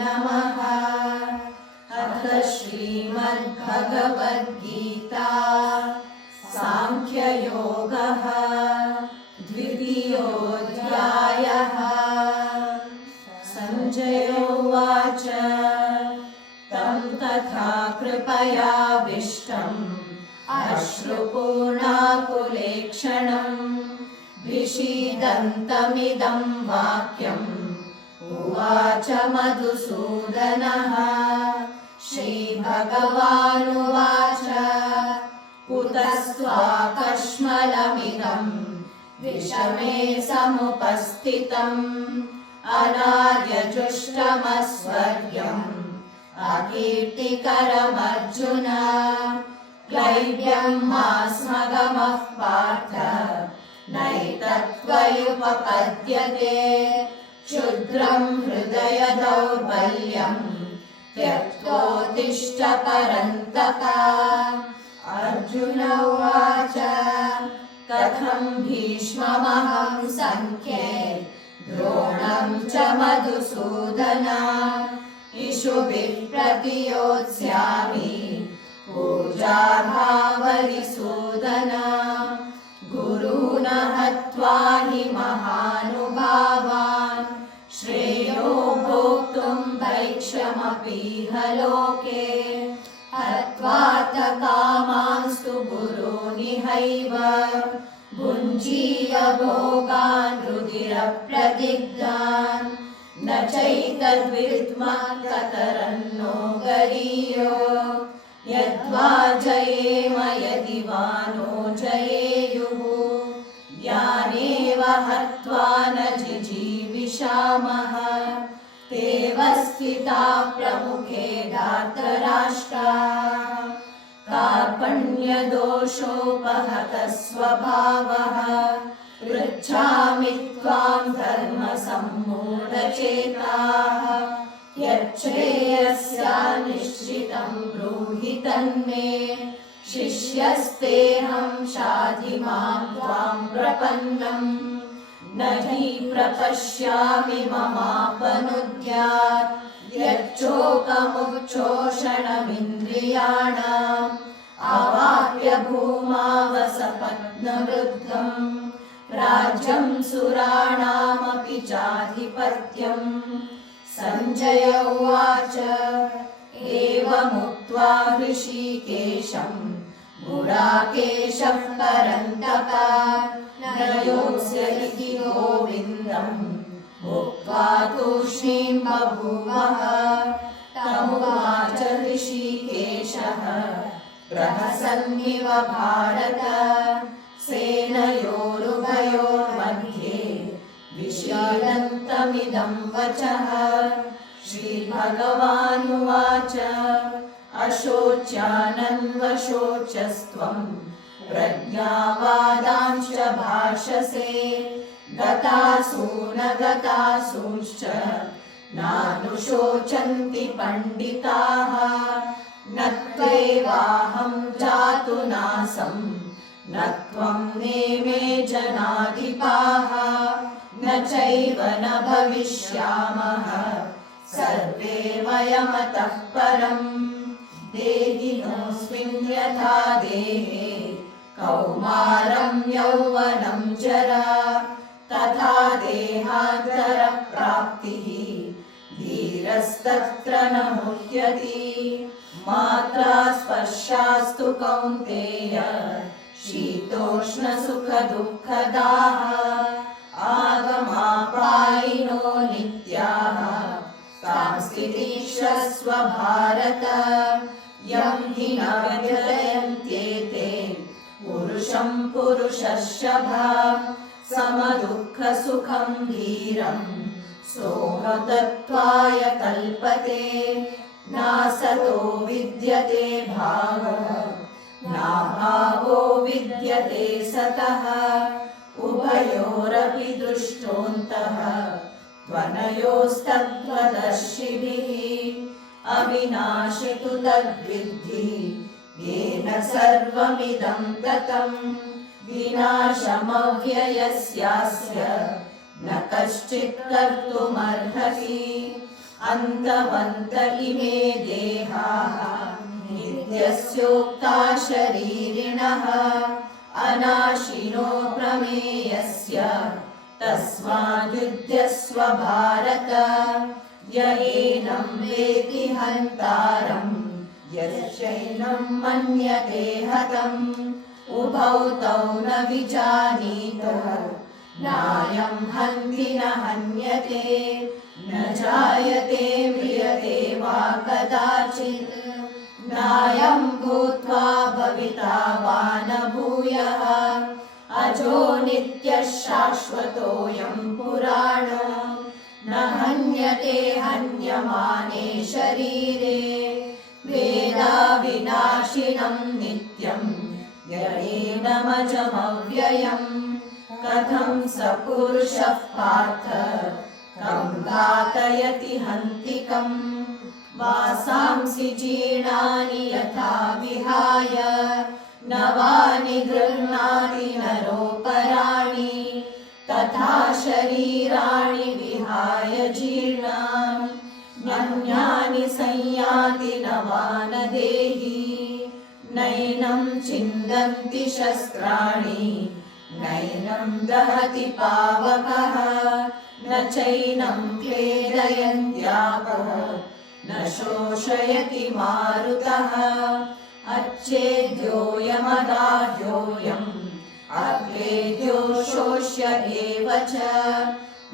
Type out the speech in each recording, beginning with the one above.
नमः। अथ श्रीमद्भगवद्गीता सांख्ययोगः द्वितीयोऽध्यायः। संजय उवाच तं तथा कृपयाविष्टम् अश्रुपूर्णाकुलेक्षणम् विषीदन्तमिदं वाक्यम् उवाच मधुसूदनः। श्रीभगवानुवाच कुतस्त्वाकश्मलमिदं विषमे समुपस्थितम् अनार्यजुष्टमस्वर्ग्यम् अकीर्तिकरमर्जुन। क्लैब्यं मास्मगमः पार्थ नैतत्त्वयुपपद्यते। क्षुद्रं हृदय दौर्बल्यं त्यक्तोत्तिष्ठ परन्तप। अर्जुन उवाच कथं भीष्ममहं सङ्ख्ये द्रोणं च मधुसूदन। इषुभिः प्रतियोत्स्यामि पूजार्हावरिसूदन। गुरून् हत्वा हि महानुभावान् श्रेयो भोक्तुं भैक्षमपीह लोके। हत्वार्थकामांस्तु गुरूनिहैव भुञ्जीय भोगान् रुधिरप्रदिग्धान्। न चैतद्विद्मा कतरन्नो गरीयो यद्वा जयेम यदि वा नो जयेयुः। यानेव हत्वा न जिजीविषामः तेव स्थिता प्रमुखे धार्तराष्ट्राः। कार्पण्यदोषोपहतः स्वभावः पृच्छामि त्वां धर्मसम्मूढचेताः। यच्छ्रेयस्यान्निश्चितं ब्रूहि तन्मे शिष्यस्तेऽहं शाधि मां त्वां प्रपन्नम्। न हि प्रपश्यामि ममापनुद्यात् यच्चोकमुच्छोषणमिन्द्रियाणाम्। अवाप्य भूमावसपत्नवृद्धम् राज्यं सुराणामपि चाधिपत्यम्। सञ्जय उवाच एवमुक्त्वा ऋषिकेशं गुडाकेशः परन्तप न योत्स्यति गोविन्दम् उक्त्वा तूष्णीं बभूवः। तमुवाच ऋषिकेशः प्रहसन्निव भारत सेनयोरुभयोर्मध्ये विषीदन्तमिदं वचः। श्रीभगवानुवाच अशोच्यानन्वशोचस्त्वं प्रज्ञावादांश्च भाषसे। गतासु न गतासूंश्च नानुशोचन्ति पण्डिताः। न त्वेवाहं जातु नासं न त्वं नेमे जनाधिपाः। न चैव न भविष्यामः सर्वे वयमतः परम्। देहिनोऽस्मिन् यथा देहे कौमारं यौवनं जरा तथा देहान्तरप्राप्तिः धीरस्तत्र न मुह्यति। मात्रा स्पर्शास्तु कौन्तेय शीतोष्णसुखदुःखदाः आगमापायिनो नित्याः। तां स्थितिक्षस्व भारत यं हि न व्यथयन्त्येते पुरुषं पुरुषर्षभ। समदुःखसुखं धीरं सोमतत्त्वाय कल्पते। नासतो विद्यते भावो नाभावो विद्यते सतः। उभयोरपि दृष्टोऽन्तः त्वनयोस्तत्त्वदर्शिभिः। अविनाशि तु तद्विद्धि येन सर्वमिदं ततम्। विनाशमव्ययस्यास्य न कश्चित् कर्तुमर्हति। अन्तवन्त इमे देहाः नित्यस्योक्ता शरीरिणः अनाशिनो प्रमेयस्य तस्माद्युध्यस्व भारत य एनं वेति हन्तारम् यश्चैनं मन्यते हतम् उभौ तौ न विजानीतः नायं हन्ति न हन्यते न जायते म्रियते वा कदाचित् नायं भूत्वा भविता वा न भूयः अजो नित्यः शाश्वतोऽयं पुराणो न हन्यते हन्यमाने शरीरे वेदाविनाशिनं नित्यं यदेनमजमव्ययम् कथं स पुरुषः पार्थ कं घातयति हन्तिकम् वासांसि जीर्णानि यथा विहाय नवानि गृह्णाति नरोपराणि तथा शरीराणि विहाय जीर्णानि अन्यानि संयाति नवान् देहि नैनं छिन्दन्ति शस्त्राणि नैनं दहति पावकः न चैनं क्लेदयन्त्यापः न शोषयति मारुतः अच्छेद्योऽयमदाह्योऽयम् अक्लेद्यो शोष्य एव च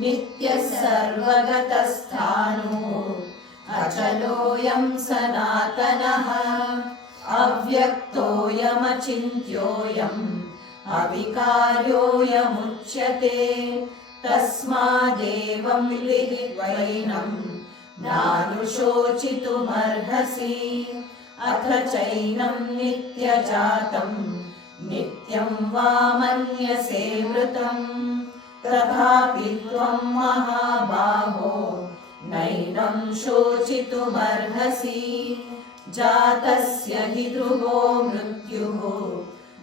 नित्यः सर्वगतस्थाणुः अचलोऽयं सनातनः अव्यक्तोऽयमचिन्त्योऽयम् अविकार्योऽयमुच्यते तस्मादेवं विदित्वैनं नानुशोचितुमर्हसि अथ चैनं नित्यजातं नित्यं वा मन्यसे मृतं तथापि त्वं महाबाहो नैनं शोचितुमर्हसि जातस्य हि ध्रुवो मृत्युः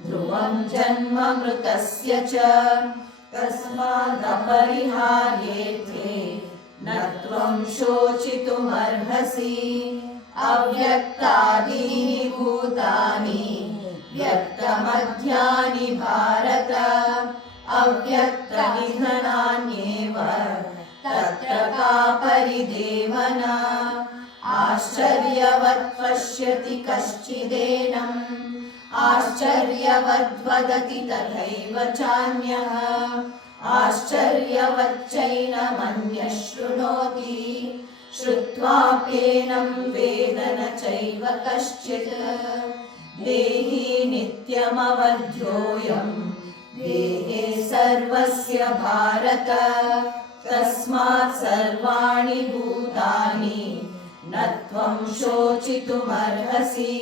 ध्रुवं जन्म मृतस्य च तस्मादपरिहार्येत्वे न त्वं शोचितुमर्हसि अव्यक्तादीनि भूतानि व्यक्तमध्यानि भारत अव्यक्तनिधनान्येव तत्र का परिदेवना आश्चर्यवत् पश्यति कश्चिदेनम् आश्चर्यवद्वदति तथैव चान्यः आश्चर्यवच्चैनमन्यः शृणोति श्रुत्वाप्येनं वेद न चैव कश्चित् देहि नित्यमवध्योऽयं देहे सर्वस्य भारत तस्मात् सर्वाणि भूतानि न त्वं शोचितुमर्हसि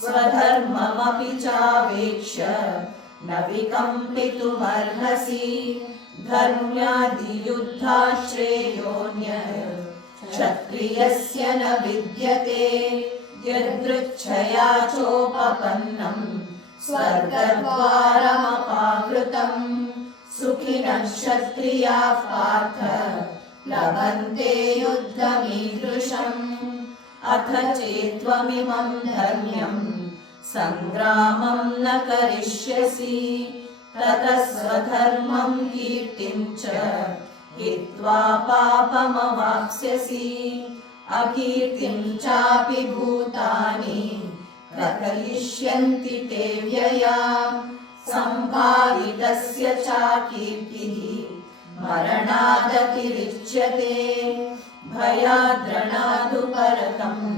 स्वधर्ममपि चावेक्ष्य न विकम्पितुमर्हसि धर्म्यादियुद्धाश्रेयोऽन्यः क्षत्रियस्य न विद्यते यदृच्छया चोपपन्नं स्वर्गद्वारमपावृतम् सुखिनः क्षत्रियाः पार्थ लभन्ते युद्धमीदृशम् अथ चेत्त्वमिमं धर्म्यं सङ्ग्रामं न करिष्यसि ततः स्वधर्मं कीर्तिं च हित्वा पापमवाप्स्यसि अकीर्तिं चापि भूतानि कथयिष्यन्ति ते व्ययाम् सम्पादितस्य चाकीर्तिः मरणादतिरिच्यते भयाद्रणादुपरतम्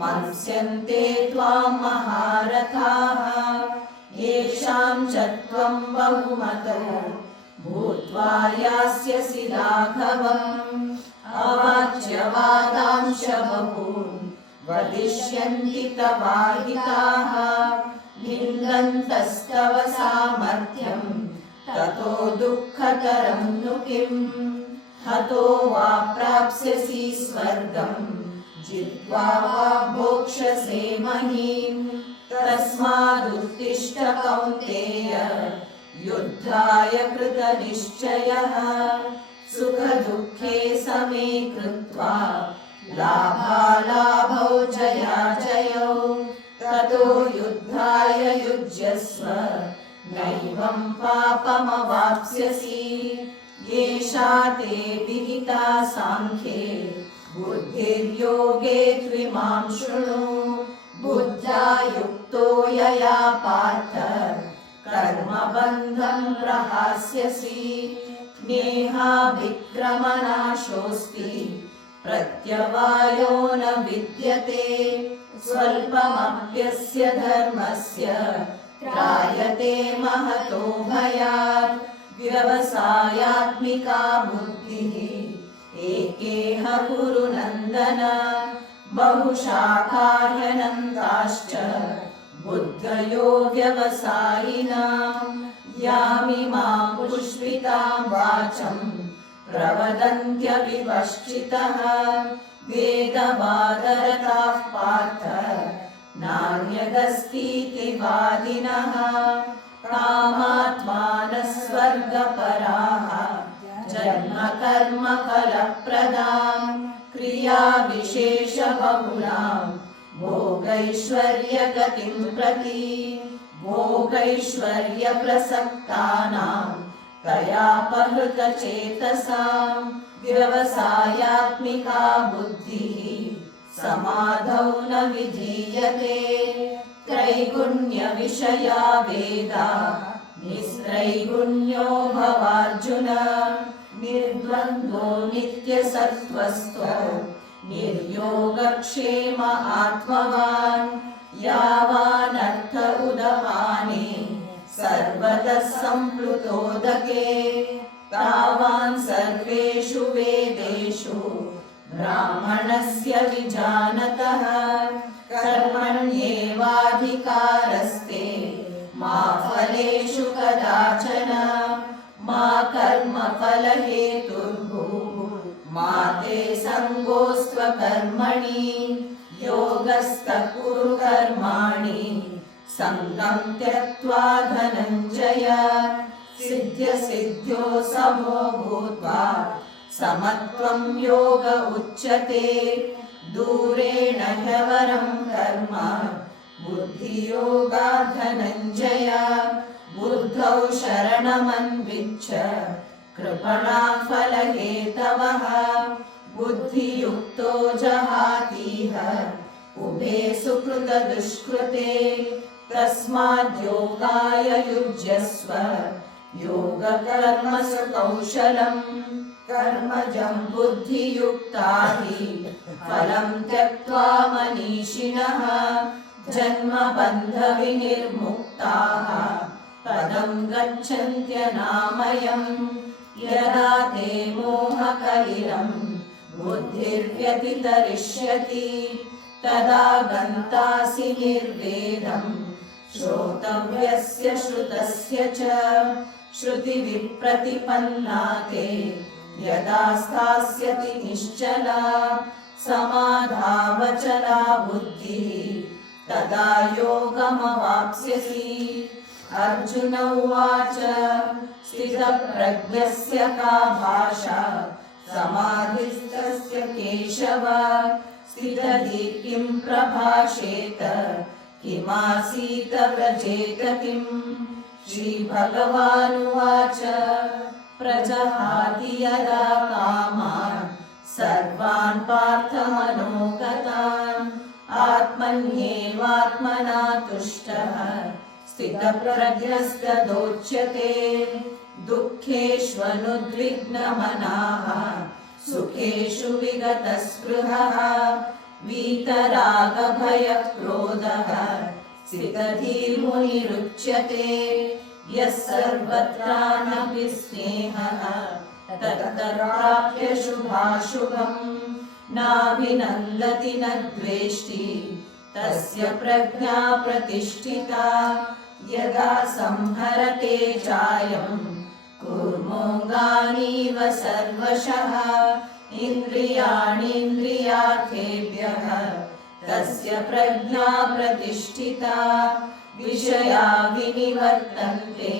मंस्यन्ते त्वां महारथाः येषां च त्वं बहुमतो भूत्वा यास्यसि लाघवम् अवाच्यवादांश बहून् वदिष्यन्ति तवाहिताः निन्दन्तस्तव सामर्थ्यं ततो दुःखतरं नु किम् हतो वा प्राप्स्यसि स्वर्गम् जित्वा वा भोक्ष्यसे महीम् तस्मादुत्तिष्ठ कौन्तेय युद्धाय कृतनिश्चयः सुखदुःखे समे कृत्वा लाभालाभौ जयाजयौ ततो युद्धाय युज्यस्व नैवं पापमवाप्स्यसि येषा ते विहिता सांख्ये बुद्धिर्योगे त्विमां शृणु बुद्ध्या युक्तो यया पार्थ कर्मबन्धं प्रहास्यसि नेहाभिक्रमनाशोऽस्ति प्रत्यवायो न विद्यते स्वल्पमप्यस्य धर्मस्य त्रायते महतो भयात् व्यवसायात्मिका बुद्धिः एकेह कुरु नन्दन बहुशाखाह्यनन्ताश्च बुद्धयो व्यवसायिनां यामिमां पुष्पितां वाचं प्रवदन्त्यविपश्चितः वेदवादरताः पार्थ नान्यदस्तीति वादिनः कामात्मानः स्वर्गपराः जन्मकर्मफलप्रदां क्रियाविशेषबहुलां भोगैश्वर्यगतिं प्रति भोगैश्वर्यप्रसक्तानां तयापहृतचेतसां व्यवसायात्मिका बुद्धिः समाधौ न विधीयते त्रैगुण्यविषया वेदा निस्त्रैगुण्यो भवार्जुन निर्द्वन्द्वो नित्यसत्त्वस्थो निर्योगक्षेम आत्मवान् यावानर्थ उदपाने सर्वतः सम्प्लुतोदके तावान् सर्वेषु वेदेषु ब्राह्मणस्य विजानतः कर्मण्येवाधिकारस्ते मा फलेषु कदाचन मा कर्मफलहेतुर्भूः मा ते सङ्गोऽस्त्वकर्मणि योगस्तः कुरु कर्माणि सङ्गं त्यक्त्वा धनञ्जय सिद्ध्यसिद्ध्यो समो भूत्वा समत्वं योग उच्यते दूरेण ह्यवरं कर्म बुद्धियोगात् धनञ्जय बुद्धौ शरणमन्विच्छ कृपणाः फलहेतवः बुद्धियुक्तो जहातीह उभे सुकृतदुष्कृते तस्माद्योगाय युज्यस्व योगकर्मसु कौशलम् कर्मजं बुद्धियुक्ता हि फलं त्यक्त्वा मनीषिणः जन्मबन्धविनिर्मुक्ताः पदं गच्छन्त्यनामयम् यदा ते मोहकलिलं बुद्धिर्व्यतितरिष्यति तदा गन्तासि निर्वेदं श्रोतव्यस्य श्रुतस्य च श्रुतिविप्रतिपन्ना ते यदा स्थास्यति निश्चला समाधावचला बुद्धिः तदा योगमवाप्स्यसि अर्जुन उवाच स्थितप्रज्ञस्य का भाषा समाधिस्थस्य केशव स्थितधीर्तिं प्रभाषेत किमासीत व्रजेत किम् श्रीभगवानुवाच प्रजहाति यदा कामान् सर्वान् पार्थमनोगतान् आत्मन्येवात्मना तुष्टः स्थितप्रज्ञस्तदोच्यते दुःखेष्वनुद्विग्नमनाः सुखेषु विगतस्पृहः वीतरागभयक्रोधः स्थितधीर्मुनिरुच्यते यः सर्वत्राणपि स्नेहः तत्तत्प्राप्य शुभाशुभम् नाभिनन्दति न द्वेष्टि तस्य प्रज्ञा प्रतिष्ठिता यदा संहरते चायं कूर्मोऽङ्गानीव सर्वशः इन्द्रियाणीन्द्रियार्थेभ्यः तस्य प्रज्ञा प्रतिष्ठिता विषया विनिवर्तन्ते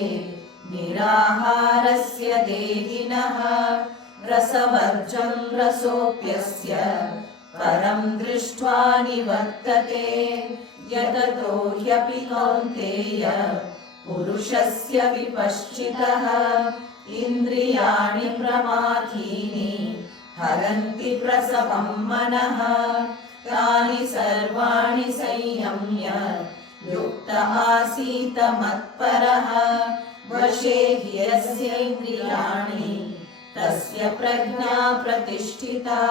निराहारस्य देहिनः रसवर्जं रसोऽप्यस्य परं दृष्ट्वा निवर्तते यततो ह्यपि कौन्तेय पुरुषस्य विपश्चितः इन्द्रियाणि प्रमाथीनि हरन्ति प्रसवं मनः तानि सर्वाणि संयम्य युक्त आसीत मत्परः वशे ह्यस्येन्द्रियाणि तस्य प्रज्ञा प्रतिष्ठिता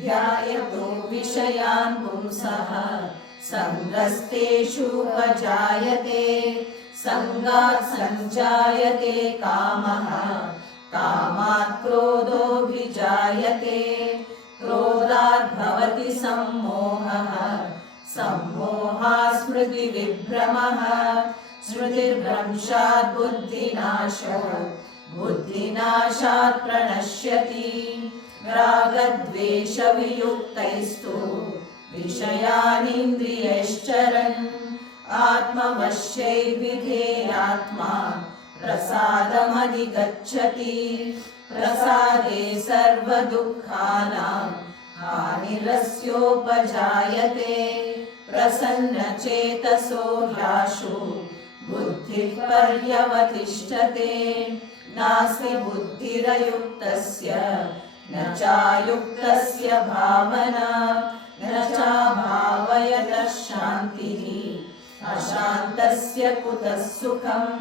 ध्यायतो विषयान् पुंसः सङ्गस्तेषूपजायते सङ्गात् सञ्जायते कामः कामात् क्रोधोऽभिजायते क्रोधात् भवति सम्मोहः सम्मोहात् स्मृतिविभ्रमः स्मृतिर्भ्रंशात् बुद्धिनाशो बुद्धिनाशात् प्रणश्यति रागद्वेषवियुक्तैस्तु विषयानिन्द्रियैश्चरन् आत्मवश्यैर्विधेयात्मा प्रसादमधिगच्छति प्रसादे सर्वदुःखानां हानिरस्योपजायते प्रसन्नचेतसो ह्याशु बुद्धिः पर्यवतिष्ठते नास्ति बुद्धिरयुक्तस्य न चायुक्तस्य भावना न चाभावयतः शान्तिः अशान्तस्य कुतः सुखम्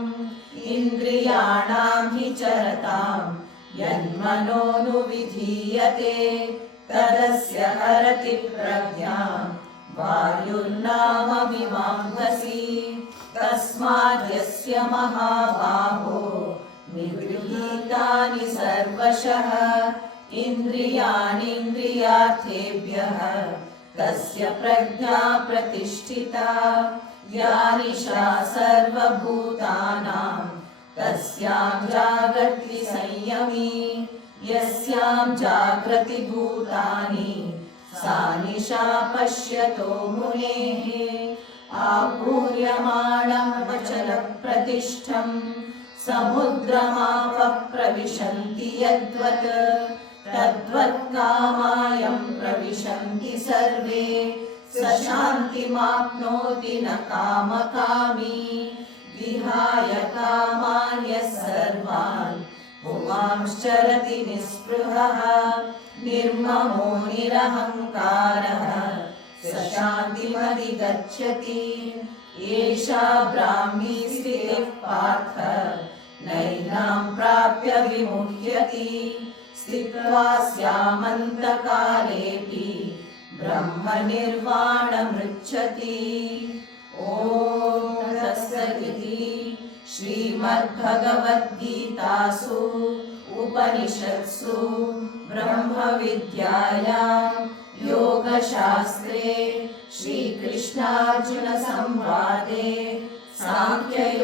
इन्द्रियाणां हि चरतां यन्मनोनुविधीयते तदस्य हरति प्रज्ञां वायुर्नाम विवाम्भसि तस्माद् यस्य महाबाहो निगृहीतानि सर्वशः इन्द्रियाणीन्द्रियार्थेभ्यः तस्य प्रज्ञा प्रतिष्ठिता या निशा सर्वभूतानां तस्यां जागर्ति संयमी यस्यां जागृति भूतानि सा निशा पश्यतो मुनेः आपूर्यमाणं वचनप्रतिष्ठं समुद्रमापः प्रविशन्ति यद्वत् तद्वत् कामायं प्रविशन्ति सर्वे स शान्तिमाप्नोति न कामकामी विहाय कामान् यः सर्वान् पुमांश्चरति निःस्पृहः निर्ममो निरहङ्कारः स शान्तिमधिगच्छति एषा ब्राह्मी स्थितिः पार्थ नैनां प्राप्य विमुह्यति स्थित्वा स्यामन्तकालेऽपि ब्रह्मनिर्वाणमृच्छति ॐ तत्सदिति श्रीमद्भगवद्गीतासु उपनिषत्सु ब्रह्मविद्यायां योगशास्त्रे श्रीकृष्णार्जुनसंवादे सांख्ययोगो